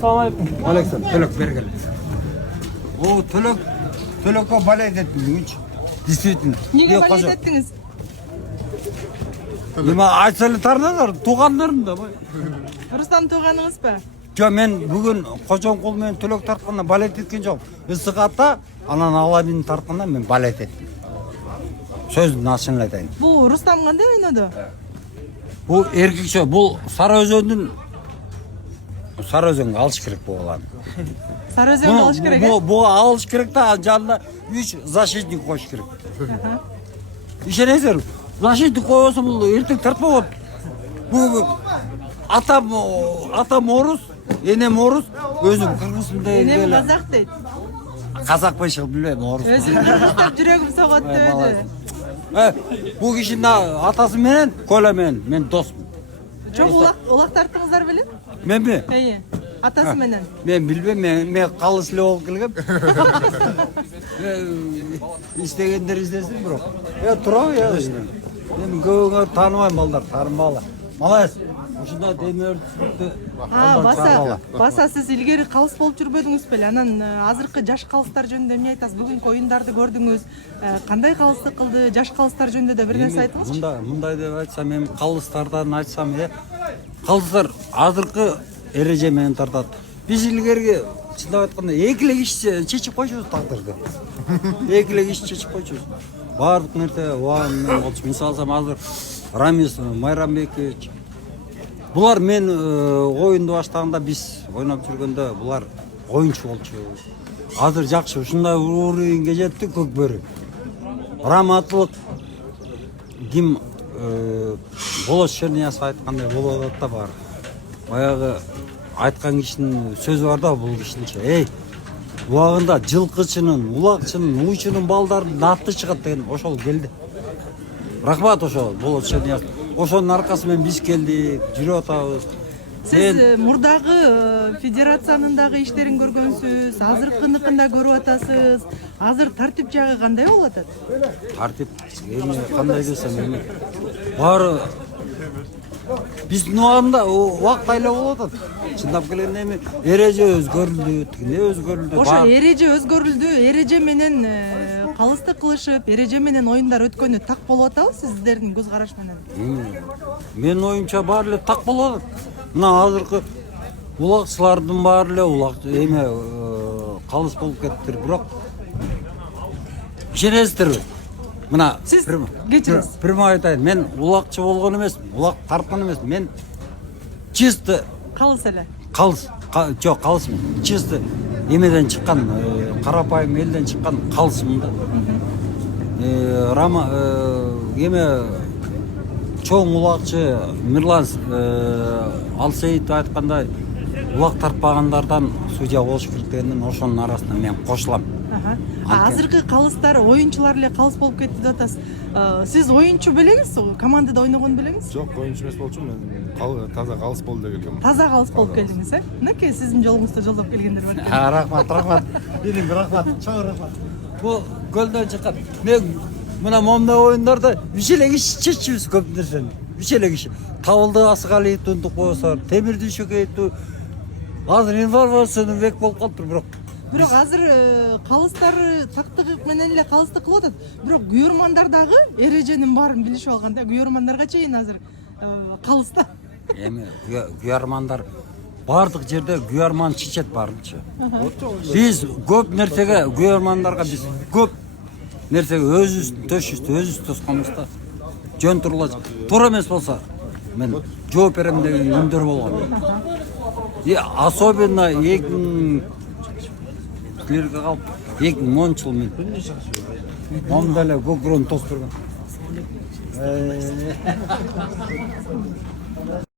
Assalamualaikum. Aleyküm. Tölök bergel. O Tölök'e balay ettim hiç. Действительно. Неге балет еттіңіз? Nima aytsalar tardalar, туғандарым да. Рустам туғаныңыз ба? Жо, мен бүгін қожон қолмен Tölök тартқанда балет еткен жоқ. Ысық ата, анан Алабин тартқанда мен балет еттім. Сөзін ашынын айтайын. Бұл Рустам қандай ойнады? Бұл еркекше, бұл Сарыөзенге алыш керек болған. Сарыөзенге алыш керек, е? Бұл алыш керек та, жанына 3 защитник қойыш керек. Ишенесіздер, защитник қойысы бұл ертек тартпа болады. Бұл атам орыс, енем орыс, өзім қырғызымда Енем қазақ дейді. Қазақ бай шығып білмеймін, орыс. Өзім қырғыздар жүрегім соғатты өді. Бұл кешінде атасы менен, Коля мен доспын. Жоқ, олақ тарттыңыздар біле? Мен бе? Әйе, атасы менен. Мен білбеймін, мен қалысылы болып келгем. İstегендер іздесін, бро. Тұрау, мен көңір танымайм балдар, танымалы. Малайыз, ұшында демер түсінікті Баса, сіз илгери қалыс болып жүрбедіңіз бе? Анан азырқы жаш қалыстар жөнінде не айтасыз? Бүгінгі ойындарды көрдіңіз, қандай қалысты қылды, жаш қалыстар жөнінде де бір нәрсе айтыңызшы? Мұндай деп айтсам, мен қалыстардан айтсам, қалыстар азырқы ережемен тартады. Біз илгерге шындап айтқанда екілік іш шешіп қойшуыз тағдырды. Екілік іш шешіп қойшуыз. Бардық нәрсе оған мен болшы. Мен салсам азыр Рамис Майрамбекович. Бұлар мен ойынды баштағанда біз ойнап жүргенде бұлар ойыншы болшы. Азыр жақшы, ұшындай уровеньге жетті көкбөрі. Раматылық ким болос шерниясы айтқандай болады да бар. Баяғы айтқан кишінің сөзі бар да бұл кишінше. Уағында жылқышының, улақшының, уйшының балдарын атты шығады деген ошол келді. Рахмат ошол болот шерниясы. Ошонун аркасымен биз келдик, жүрүп атабыз. Сіз мурдагы федерациянын дагы иштерин көргөнсүз, азыркыныкында көрүп атасыз. Азыр тартип жагы кандай болуп атат? Тартип кандай десем, баары биздин убагында убакыт айлап болуп атат. Чындап келгенде эми эреже өзгөрүлдү, тигине өзгөрүлдү. Ошо эреже өзгөрүлдү, эреже менен калысты кылышып, эреже менен оюндар өткөнү так болуп атабы сиздердин көз караш менен? Менин оюмча баары эле так болуп атат. Мына азыркы улакчылардын баары эле эме калыс болуп кеттир, бирок ишенесиздерби? Мына сиз кечириңиз. Прямо айтайын, мен улакчы болгон эмес, улак тарткан эмес, мен чисто Калыс эле. Калыс, жок, калысмын. Чисто эмеден чыккан, карапайым элден чыккан калысмын да. Рама эме чоң улакчы Мирлан Алсейит айткандай, улак тартпагандардан судья болуш керек дегенден ошонун арасына мен кошулам. Азыркы калыстар оюнчулар эле калыс болуп кетти деп атасыз. Сиз оюнчу белеңиз, командада ойногон белеңиз? Жок, оюнчу эмес болчумун. Мен таза калыс болду деп келгем. Таза калыс болуп келдиңиз, э? Мынакей сиздин жолуңузда жолдоп келгендер бар. Рахмат. Менин рахмат, чоң рахмат. Бул көлдөн чыккан. Мен мына момда оюндарда бишеле киши чечибиз көп нерсени. Бишеле киши. Табылды Асыгалиевдин тукбосор, Темирдин Шөкеевдин азыр информациянын век болуп калыптыр, Бирок азыр калыстар тактык менен эле калысты кылып атат. Бирок күйөрмандар дагы эреженин баарын билишип алган да. Күйөрмандарга чейин азыр калыста. Эми күйөрмандар бардык жерде күйөрман чечет баарынча. Биз көп нерсеге күйөрмандарга биз көп нерсеге өзүбүздүн төшүбүздү өзүбүз тосконбуз да. Жөн турулат. Туура эмес болсо мен жооп берем деген күндөр болгон. Особенно 2000 калып 2010 жыл мен момда эле көкөрөнү тосуп берген.